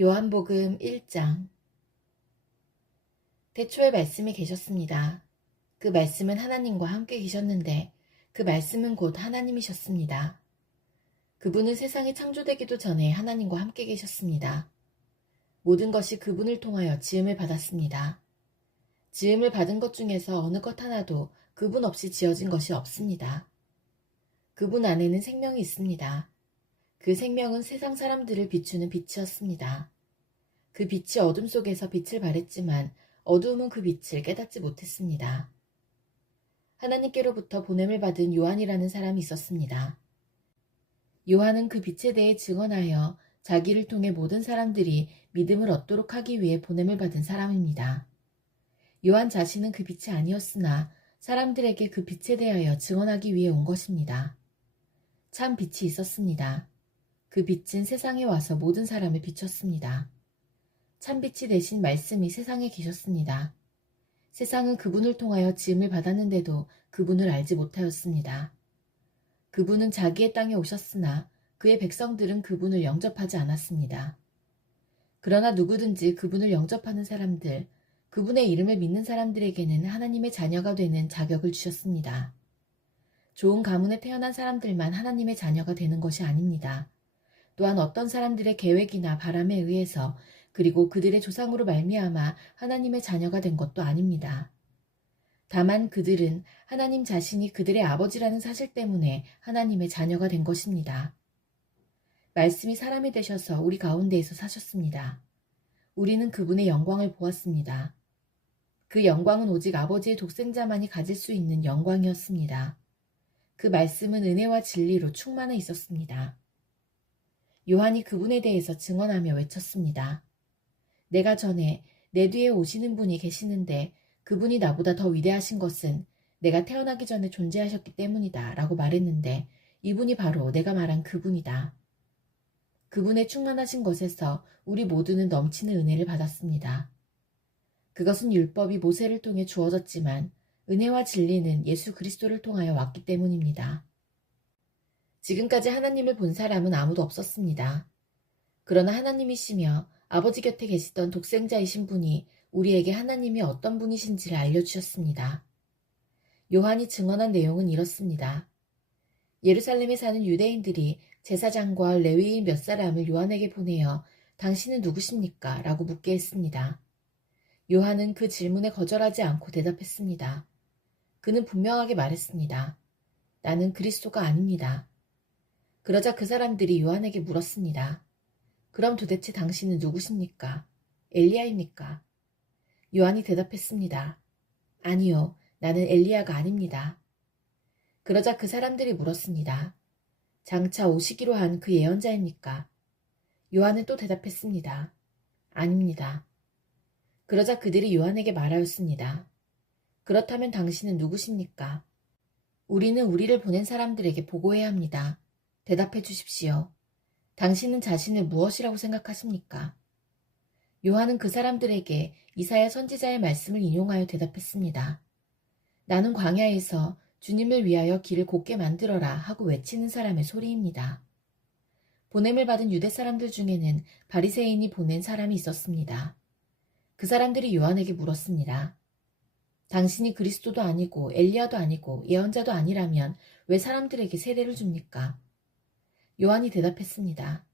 요한복음 1장. 태초에 말씀이 계셨습니다. 그 말씀은 하나님과 함께 계셨는데 그 말씀은 곧 하나님이셨습니다. 그분은 세상이 창조되기도 전에 하나님과 함께 계셨습니다. 모든 것이 그분을 통하여 지음을 받았습니다. 지음을 받은 것 중에서 어느 것 하나도 그분 없이 지어진 것이 없습니다. 그분 안에는 생명이 있습니다. 그 생명은 세상 사람들을 비추는 빛이었습니다. 그 빛이 어둠 속에서 빛을 발했지만 어두움은 그 빛을 깨닫지 못했습니다. 하나님께로부터 보냄을 받은 요한이라는 사람이 있었습니다. 요한은 그 빛에 대해 증언하여 자기를 통해 모든 사람들이 믿음을 얻도록 하기 위해 보냄을 받은 사람입니다. 요한 자신은 그 빛이 아니었으나 사람들에게 그 빛에 대하여 증언하기 위해 온 것입니다. 참 빛이 있었습니다. 그 빛은 세상에 와서 모든 사람을 비췄습니다. 참빛이 되신 말씀이 세상에 계셨습니다. 세상은 그분을 통하여 지음을 받았는데도 그분을 알지 못하였습니다. 그분은 자기의 땅에 오셨으나 그의 백성들은 그분을 영접하지 않았습니다. 그러나 누구든지 그분을 영접하는 사람들, 그분의 이름을 믿는 사람들에게는 하나님의 자녀가 되는 자격을 주셨습니다. 좋은 가문에 태어난 사람들만 하나님의 자녀가 되는 것이 아닙니다. 또한 어떤 사람들의 계획이나 바람에 의해서 그리고 그들의 조상으로 말미암아 하나님의 자녀가 된 것도 아닙니다. 다만 그들은 하나님 자신이 그들의 아버지라는 사실 때문에 하나님의 자녀가 된 것입니다. 말씀이 사람이 되셔서 우리 가운데에서 사셨습니다. 우리는 그분의 영광을 보았습니다. 그 영광은 오직 아버지의 독생자만이 가질 수 있는 영광이었습니다. 그 말씀은 은혜와 진리로 충만해 있었습니다. 요한이 그분에 대해서 증언하며 외쳤습니다. 내가 전에 내 뒤에 오시는 분이 계시는데 그분이 나보다 더 위대하신 것은 내가 태어나기 전에 존재하셨기 때문이다 라고 말했는데 이분이 바로 내가 말한 그분이다. 그분의 충만하신 것에서 우리 모두는 넘치는 은혜를 받았습니다. 그것은 율법이 모세를 통해 주어졌지만 은혜와 진리는 예수 그리스도를 통하여 왔기 때문입니다. 지금까지 하나님을 본 사람은 아무도 없었습니다. 그러나 하나님이시며 아버지 곁에 계시던 독생자이신 분이 우리에게 하나님이 어떤 분이신지를 알려주셨습니다. 요한이 증언한 내용은 이렇습니다. 예루살렘에 사는 유대인들이 제사장과 레위인 몇 사람을 요한에게 보내어 당신은 누구십니까? 라고 묻게 했습니다. 요한은 그 질문에 거절하지 않고 대답했습니다. 그는 분명하게 말했습니다. 나는 그리스도가 아닙니다. 그러자 그 사람들이 요한에게 물었습니다. 그럼 도대체 당신은 누구십니까? 엘리야입니까? 요한이 대답했습니다. 아니요, 나는 엘리야가 아닙니다. 그러자 그 사람들이 물었습니다. 장차 오시기로 한 그 예언자입니까? 요한은 또 대답했습니다. 아닙니다. 그러자 그들이 요한에게 말하였습니다. 그렇다면 당신은 누구십니까? 우리는 우리를 보낸 사람들에게 보고해야 합니다. 대답해 주십시오. 당신은 자신을 무엇이라고 생각하십니까? 요한은 그 사람들에게 이사야 선지자의 말씀을 인용하여 대답했습니다. 나는 광야에서 주님을 위하여 길을 곧게 만들어라 하고 외치는 사람의 소리입니다. 보냄을 받은 유대 사람들 중에는 바리새인이 보낸 사람이 있었습니다. 그 사람들이 요한에게 물었습니다. 당신이 그리스도도 아니고 엘리야도 아니고 예언자도 아니라면 왜 사람들에게 세례를 줍니까? 요한이 대답했습니다.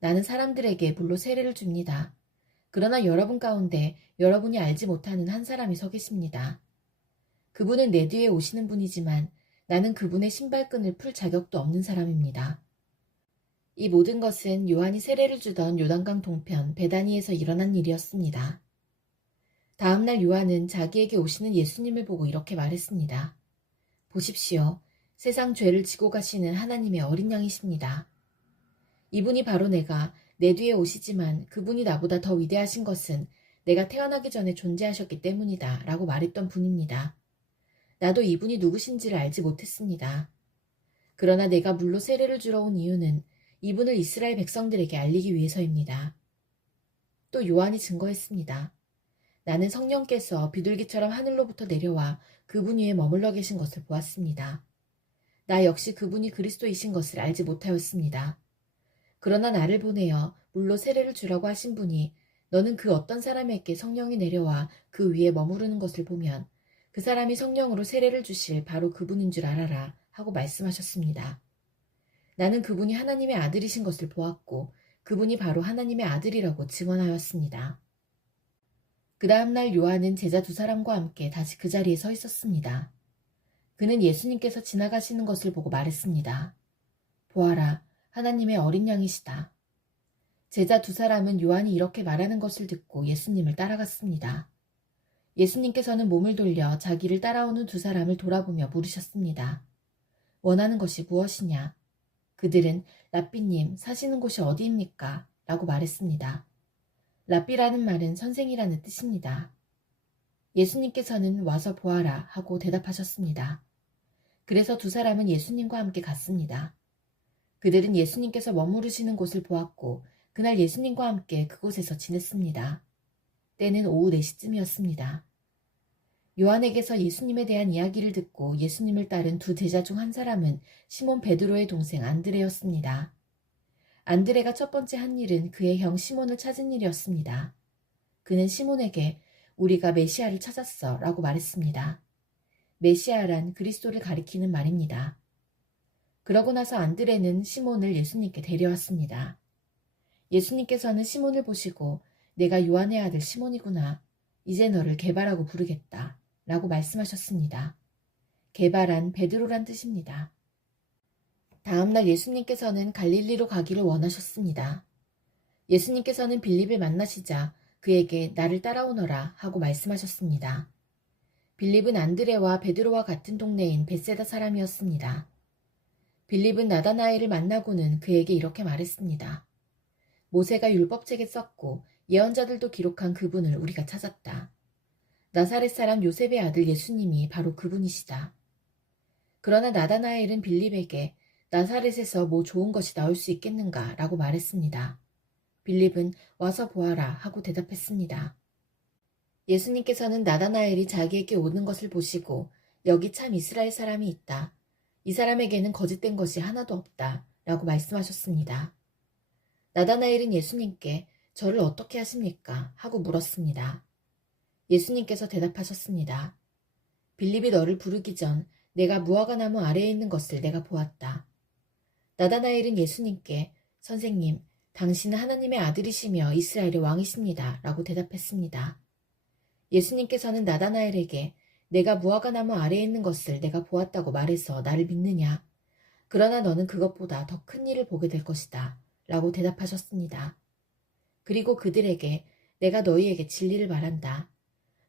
나는 사람들에게 물로 세례를 줍니다. 그러나 여러분 가운데 여러분이 알지 못하는 한 사람이 서 계십니다. 그분은 내 뒤에 오시는 분이지만 나는 그분의 신발끈을 풀 자격도 없는 사람입니다. 이 모든 것은 요한이 세례를 주던 요단강 동편 베다니에서 일어난 일이었습니다. 다음날 요한은 자기에게 오시는 예수님을 보고 이렇게 말했습니다. 보십시오. 세상 죄를 지고 가시는 하나님의 어린 양이십니다. 이분이 바로 내가 내 뒤에 오시지만 그분이 나보다 더 위대하신 것은 내가 태어나기 전에 존재하셨기 때문이다 라고 말했던 분입니다. 나도 이분이 누구신지를 알지 못했습니다. 그러나 내가 물로 세례를 주러 온 이유는 이분을 이스라엘 백성들에게 알리기 위해서입니다. 또 요한이 증거했습니다. 나는 성령께서 비둘기처럼 하늘로부터 내려와 그분 위에 머물러 계신 것을 보았습니다. 나 역시 그분이 그리스도이신 것을 알지 못하였습니다. 그러나 나를 보내어 물로 세례를 주라고 하신 분이 너는 그 어떤 사람에게 성령이 내려와 그 위에 머무르는 것을 보면 그 사람이 성령으로 세례를 주실 바로 그분인 줄 알아라 하고 말씀하셨습니다. 나는 그분이 하나님의 아들이신 것을 보았고 그분이 바로 하나님의 아들이라고 증언하였습니다. 그 다음날 요한은 제자 두 사람과 함께 다시 그 자리에 서 있었습니다. 그는 예수님께서 지나가시는 것을 보고 말했습니다. 보아라, 하나님의 어린 양이시다. 제자 두 사람은 요한이 이렇게 말하는 것을 듣고 예수님을 따라갔습니다. 예수님께서는 몸을 돌려 자기를 따라오는 두 사람을 돌아보며 물으셨습니다. 원하는 것이 무엇이냐? 그들은 랍비님, 사시는 곳이 어디입니까? 라고 말했습니다. 랍비라는 말은 선생이라는 뜻입니다. 예수님께서는 와서 보아라 하고 대답하셨습니다. 그래서 두 사람은 예수님과 함께 갔습니다. 그들은 예수님께서 머무르시는 곳을 보았고 그날 예수님과 함께 그곳에서 지냈습니다. 때는 오후 4시쯤이었습니다. 요한에게서 예수님에 대한 이야기를 듣고 예수님을 따른 두 제자 중 한 사람은 시몬 베드로의 동생 안드레였습니다. 안드레가 첫 번째 한 일은 그의 형 시몬을 찾은 일이었습니다. 그는 시몬에게 우리가 메시아를 찾았어 라고 말했습니다. 메시아란 그리스도를 가리키는 말입니다. 그러고 나서 안드레는 시몬을 예수님께 데려왔습니다. 예수님께서는 시몬을 보시고 내가 요한의 아들 시몬이구나. 이제 너를 게바라고 부르겠다. 라고 말씀하셨습니다. 게바란 베드로란 뜻입니다. 다음날 예수님께서는 갈릴리로 가기를 원하셨습니다. 예수님께서는 빌립을 만나시자 그에게 나를 따라오너라 하고 말씀하셨습니다. 빌립은 안드레와 베드로와 같은 동네인 벳세다 사람이었습니다. 빌립은 나다나엘을 만나고는 그에게 이렇게 말했습니다. 모세가 율법책에 썼고 예언자들도 기록한 그분을 우리가 찾았다. 나사렛 사람 요셉의 아들 예수님이 바로 그분이시다. 그러나 나다나엘은 빌립에게 나사렛에서 뭐 좋은 것이 나올 수 있겠는가 라고 말했습니다. 빌립은 와서 보아라 하고 대답했습니다. 예수님께서는 나다나엘이 자기에게 오는 것을 보시고 여기 참 이스라엘 사람이 있다. 이 사람에게는 거짓된 것이 하나도 없다 라고 말씀하셨습니다. 나다나엘은 예수님께 저를 어떻게 하십니까? 하고 물었습니다. 예수님께서 대답하셨습니다. 빌립이 너를 부르기 전 내가 무화과나무 아래에 있는 것을 내가 보았다. 나다나엘은 예수님께 선생님, 당신은 하나님의 아들이시며 이스라엘의 왕이십니다. 라고 대답했습니다. 예수님께서는 나다나엘에게 내가 무화과나무 아래에 있는 것을 내가 보았다고 말해서 나를 믿느냐? 그러나 너는 그것보다 더 큰 일을 보게 될 것이다. 라고 대답하셨습니다. 그리고 그들에게 내가 너희에게 진리를 말한다.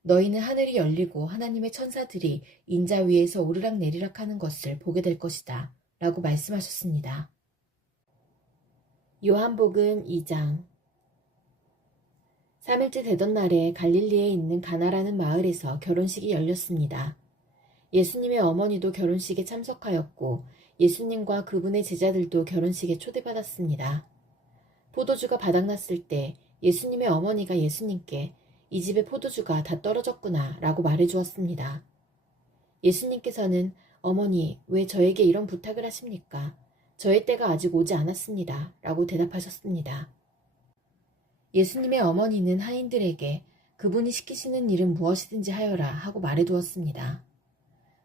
너희는 하늘이 열리고 하나님의 천사들이 인자 위에서 오르락 내리락 하는 것을 보게 될 것이다. 라고 말씀하셨습니다. 요한복음 2장 3일째 되던 날에 갈릴리에 있는 가나라는 마을에서 결혼식이 열렸습니다. 예수님의 어머니도 결혼식에 참석하였고 예수님과 그분의 제자들도 결혼식에 초대받았습니다. 포도주가 바닥났을 때 예수님의 어머니가 예수님께 이 집에 포도주가 다 떨어졌구나 라고 말해주었습니다. 예수님께서는 어머니, 왜 저에게 이런 부탁을 하십니까? 저의 때가 아직 오지 않았습니다. 라고 대답하셨습니다. 예수님의 어머니는 하인들에게 그분이 시키시는 일은 무엇이든지 하여라 하고 말해두었습니다.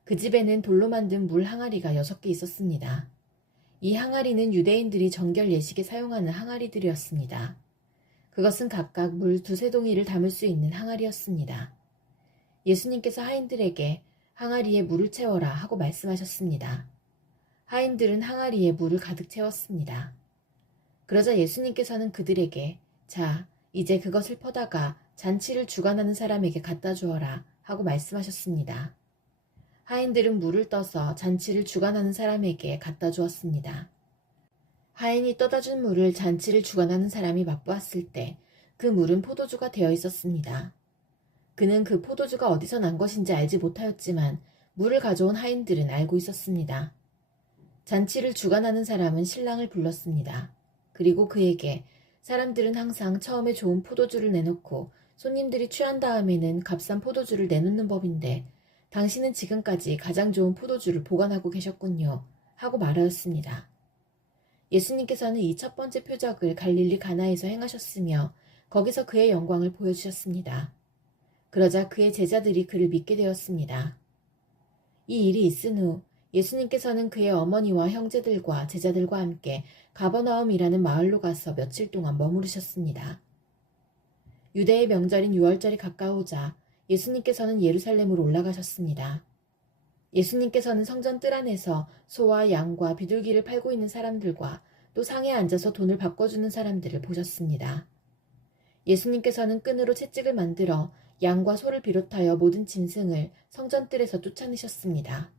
그 집에는 돌로 만든 물 항아리가 6개 있었습니다. 이 항아리는 유대인들이 정결 예식에 사용하는 항아리들이었습니다. 그것은 각각 물 2-3동이를 담을 수 있는 항아리였습니다. 예수님께서 하인들에게 항아리에 물을 채워라 하고 말씀하셨습니다. 하인들은 항아리에 물을 가득 채웠습니다. 그러자 예수님께서는 그들에게 자, 이제 그것을 퍼다가 잔치를 주관하는 사람에게 갖다 주어라 하고 말씀하셨습니다. 하인들은 물을 떠서 잔치를 주관하는 사람에게 갖다 주었습니다. 하인이 떠다 준 물을 잔치를 주관하는 사람이 맛보았을 때 그 물은 포도주가 되어 있었습니다. 그는 그 포도주가 어디서 난 것인지 알지 못하였지만 물을 가져온 하인들은 알고 있었습니다. 잔치를 주관하는 사람은 신랑을 불렀습니다. 그리고 그에게 사람들은 항상 처음에 좋은 포도주를 내놓고 손님들이 취한 다음에는 값싼 포도주를 내놓는 법인데 당신은 지금까지 가장 좋은 포도주를 보관하고 계셨군요. 하고 말하였습니다. 예수님께서는 이 첫 번째 표적을 갈릴리 가나에서 행하셨으며 거기서 그의 영광을 보여주셨습니다. 그러자 그의 제자들이 그를 믿게 되었습니다. 이 일이 있은 후 예수님께서는 그의 어머니와 형제들과 제자들과 함께 가버나움이라는 마을로 가서 며칠 동안 머무르셨습니다. 유대의 명절인 유월절이 가까우자 예수님께서는 예루살렘으로 올라가셨습니다. 예수님께서는 성전 뜰 안에서 소와 양과 비둘기를 팔고 있는 사람들과 또 상에 앉아서 돈을 바꿔주는 사람들을 보셨습니다. 예수님께서는 끈으로 채찍을 만들어 양과 소를 비롯하여 모든 짐승을 성전 뜰에서 쫓아내셨습니다.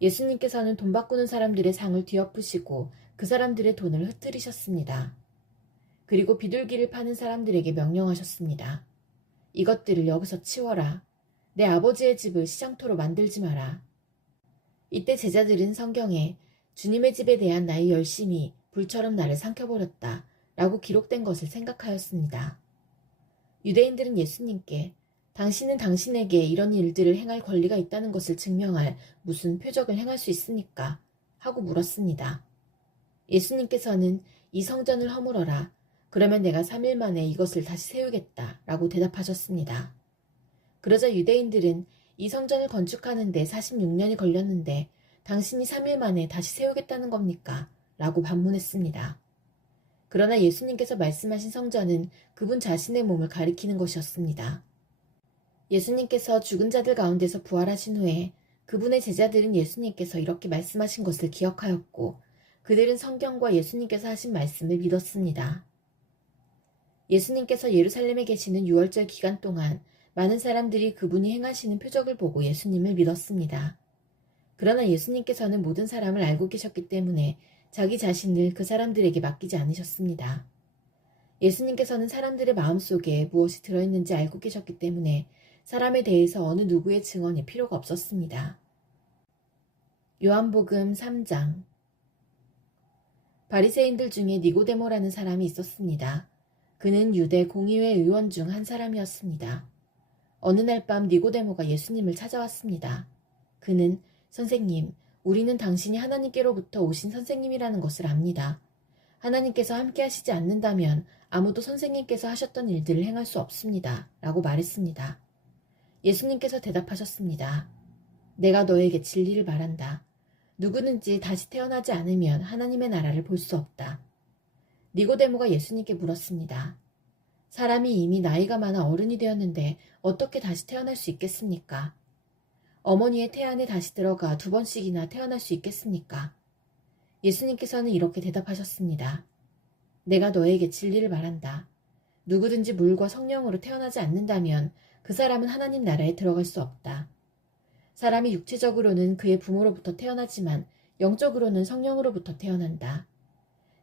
예수님께서는 돈 바꾸는 사람들의 상을 뒤엎으시고 그 사람들의 돈을 흩트리셨습니다. 그리고 비둘기를 파는 사람들에게 명령하셨습니다. 이것들을 여기서 치워라. 내 아버지의 집을 시장터로 만들지 마라. 이때 제자들은 성경에 주님의 집에 대한 나의 열심이 불처럼 나를 삼켜버렸다 라고 기록된 것을 생각하였습니다. 유대인들은 예수님께 당신은 당신에게 이런 일들을 행할 권리가 있다는 것을 증명할 무슨 표적을 행할 수 있습니까? 하고 물었습니다. 예수님께서는 이 성전을 허물어라. 그러면 내가 3일 만에 이것을 다시 세우겠다 라고 대답하셨습니다. 그러자 유대인들은 이 성전을 건축하는데 46년이 걸렸는데 당신이 3일 만에 다시 세우겠다는 겁니까? 라고 반문했습니다. 그러나 예수님께서 말씀하신 성전은 그분 자신의 몸을 가리키는 것이었습니다. 예수님께서 죽은 자들 가운데서 부활하신 후에 그분의 제자들은 예수님께서 이렇게 말씀하신 것을 기억하였고 그들은 성경과 예수님께서 하신 말씀을 믿었습니다. 예수님께서 예루살렘에 계시는 유월절 기간 동안 많은 사람들이 그분이 행하시는 표적을 보고 예수님을 믿었습니다. 그러나 예수님께서는 모든 사람을 알고 계셨기 때문에 자기 자신을 그 사람들에게 맡기지 않으셨습니다. 예수님께서는 사람들의 마음속에 무엇이 들어있는지 알고 계셨기 때문에 사람에 대해서 어느 누구의 증언이 필요가 없었습니다. 요한복음 3장. 바리새인들 중에 니고데모라는 사람이 있었습니다. 그는 유대 공의회 의원 중 한 사람이었습니다. 어느 날 밤 니고데모가 예수님을 찾아왔습니다. 그는 선생님, 우리는 당신이 하나님께로부터 오신 선생님이라는 것을 압니다. 하나님께서 함께 하시지 않는다면 아무도 선생님께서 하셨던 일들을 행할 수 없습니다. 라고 말했습니다. 예수님께서 대답하셨습니다. 내가 너에게 진리를 말한다. 누구든지 다시 태어나지 않으면 하나님의 나라를 볼 수 없다. 니고데모가 예수님께 물었습니다. 사람이 이미 나이가 많아 어른이 되었는데 어떻게 다시 태어날 수 있겠습니까? 어머니의 태 안에 다시 들어가 2번씩이나 태어날 수 있겠습니까? 예수님께서는 이렇게 대답하셨습니다. 내가 너에게 진리를 말한다. 누구든지 물과 성령으로 태어나지 않는다면 그 사람은 하나님 나라에 들어갈 수 없다. 사람이 육체적으로는 그의 부모로부터 태어나지만 영적으로는 성령으로부터 태어난다.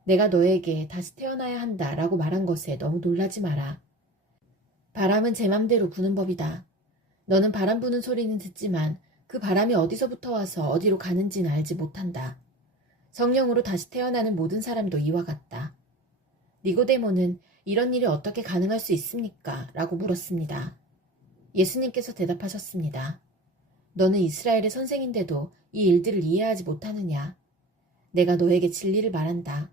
내가 너에게 다시 태어나야 한다 라고 말한 것에 너무 놀라지 마라. 바람은 제 맘대로 부는 법이다. 너는 바람 부는 소리는 듣지만 그 바람이 어디서부터 와서 어디로 가는지는 알지 못한다. 성령으로 다시 태어나는 모든 사람도 이와 같다. 니고데모는 이런 일이 어떻게 가능할 수 있습니까? 라고 물었습니다. 예수님께서 대답하셨습니다. 너는 이스라엘의 선생인데도 이 일들을 이해하지 못하느냐? 내가 너에게 진리를 말한다.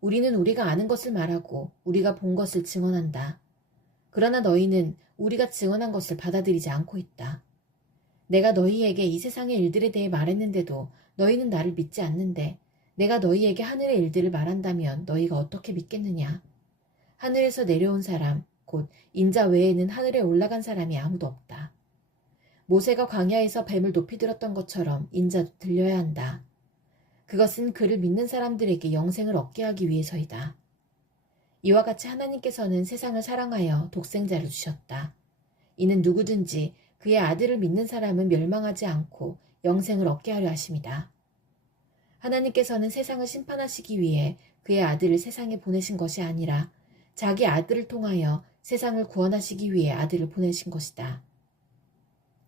우리는 우리가 아는 것을 말하고 우리가 본 것을 증언한다. 그러나 너희는 우리가 증언한 것을 받아들이지 않고 있다. 내가 너희에게 이 세상의 일들에 대해 말했는데도 너희는 나를 믿지 않는데 내가 너희에게 하늘의 일들을 말한다면 너희가 어떻게 믿겠느냐? 하늘에서 내려온 사람, 곧 인자 외에는 하늘에 올라간 사람이 아무도 없다. 모세가 광야에서 뱀을 높이 들었던 것처럼 인자도 들려야 한다. 그것은 그를 믿는 사람들에게 영생을 얻게 하기 위해서이다. 이와 같이 하나님께서는 세상을 사랑하여 독생자를 주셨다. 이는 누구든지 그의 아들을 믿는 사람은 멸망하지 않고 영생을 얻게 하려 하심이다. 하나님께서는 세상을 심판하시기 위해 그의 아들을 세상에 보내신 것이 아니라 자기 아들을 통하여 세상을 구원하시기 위해 아들을 보내신 것이다.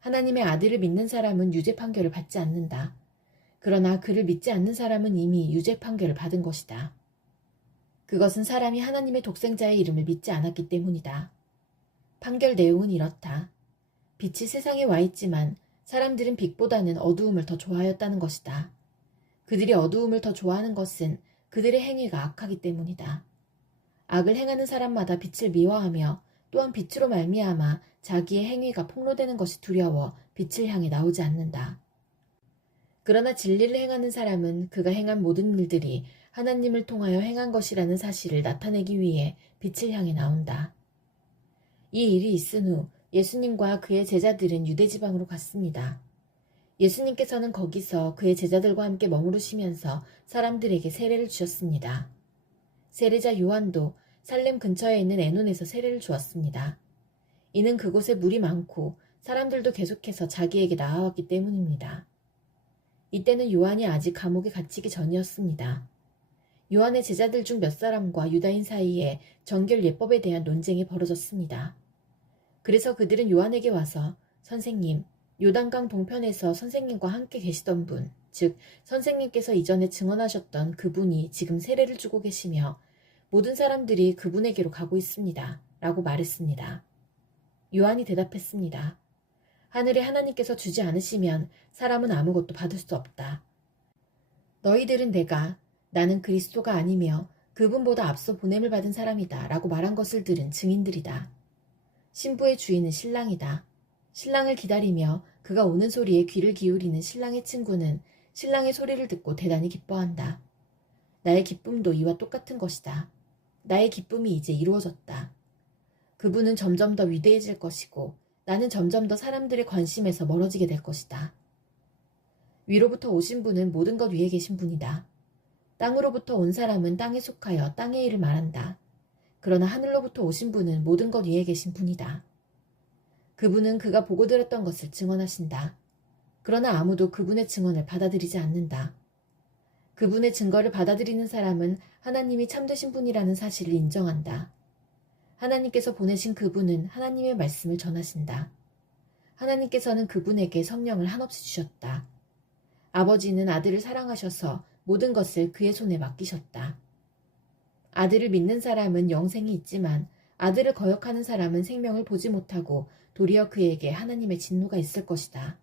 하나님의 아들을 믿는 사람은 유죄 판결을 받지 않는다. 그러나 그를 믿지 않는 사람은 이미 유죄 판결을 받은 것이다. 그것은 사람이 하나님의 독생자의 이름을 믿지 않았기 때문이다. 판결 내용은 이렇다. 빛이 세상에 와 있지만 사람들은 빛보다는 어두움을 더 좋아하였다는 것이다. 그들이 어두움을 더 좋아하는 것은 그들의 행위가 악하기 때문이다. 악을 행하는 사람마다 빛을 미워하며 또한 빛으로 말미암아 자기의 행위가 폭로되는 것이 두려워 빛을 향해 나오지 않는다. 그러나 진리를 행하는 사람은 그가 행한 모든 일들이 하나님을 통하여 행한 것이라는 사실을 나타내기 위해 빛을 향해 나온다. 이 일이 있은 후 예수님과 그의 제자들은 유대지방으로 갔습니다. 예수님께서는 거기서 그의 제자들과 함께 머무르시면서 사람들에게 세례를 주셨습니다. 세례자 요한도 살렘 근처에 있는 에논에서 세례를 주었습니다. 이는 그곳에 물이 많고 사람들도 계속해서 자기에게 나아왔기 때문입니다. 이때는 요한이 아직 감옥에 갇히기 전이었습니다. 요한의 제자들 중 몇 사람과 유다인 사이에 정결 예법에 대한 논쟁이 벌어졌습니다. 그래서 그들은 요한에게 와서 선생님, 요단강 동편에서 선생님과 함께 계시던 분, 즉 선생님께서 이전에 증언하셨던 그분이 지금 세례를 주고 계시며 모든 사람들이 그분에게로 가고 있습니다. 라고 말했습니다. 요한이 대답했습니다. 하늘에 하나님께서 주지 않으시면 사람은 아무것도 받을 수 없다. 너희들은 나는 그리스도가 아니며 그분보다 앞서 보냄을 받은 사람이다 라고 말한 것을 들은 증인들이다. 신부의 주인은 신랑이다. 신랑을 기다리며 그가 오는 소리에 귀를 기울이는 신랑의 친구는 신랑의 소리를 듣고 대단히 기뻐한다. 나의 기쁨도 이와 똑같은 것이다. 나의 기쁨이 이제 이루어졌다. 그분은 점점 더 위대해질 것이고 나는 점점 더 사람들의 관심에서 멀어지게 될 것이다. 위로부터 오신 분은 모든 것 위에 계신 분이다. 땅으로부터 온 사람은 땅에 속하여 땅의 일을 말한다. 그러나 하늘로부터 오신 분은 모든 것 위에 계신 분이다. 그분은 그가 보고 들었던 것을 증언하신다. 그러나 아무도 그분의 증언을 받아들이지 않는다. 그분의 증거를 받아들이는 사람은 하나님이 참되신 분이라는 사실을 인정한다. 하나님께서 보내신 그분은 하나님의 말씀을 전하신다. 하나님께서는 그분에게 성령을 한없이 주셨다. 아버지는 아들을 사랑하셔서 모든 것을 그의 손에 맡기셨다. 아들을 믿는 사람은 영생이 있지만 아들을 거역하는 사람은 생명을 보지 못하고 도리어 그에게 하나님의 진노가 있을 것이다.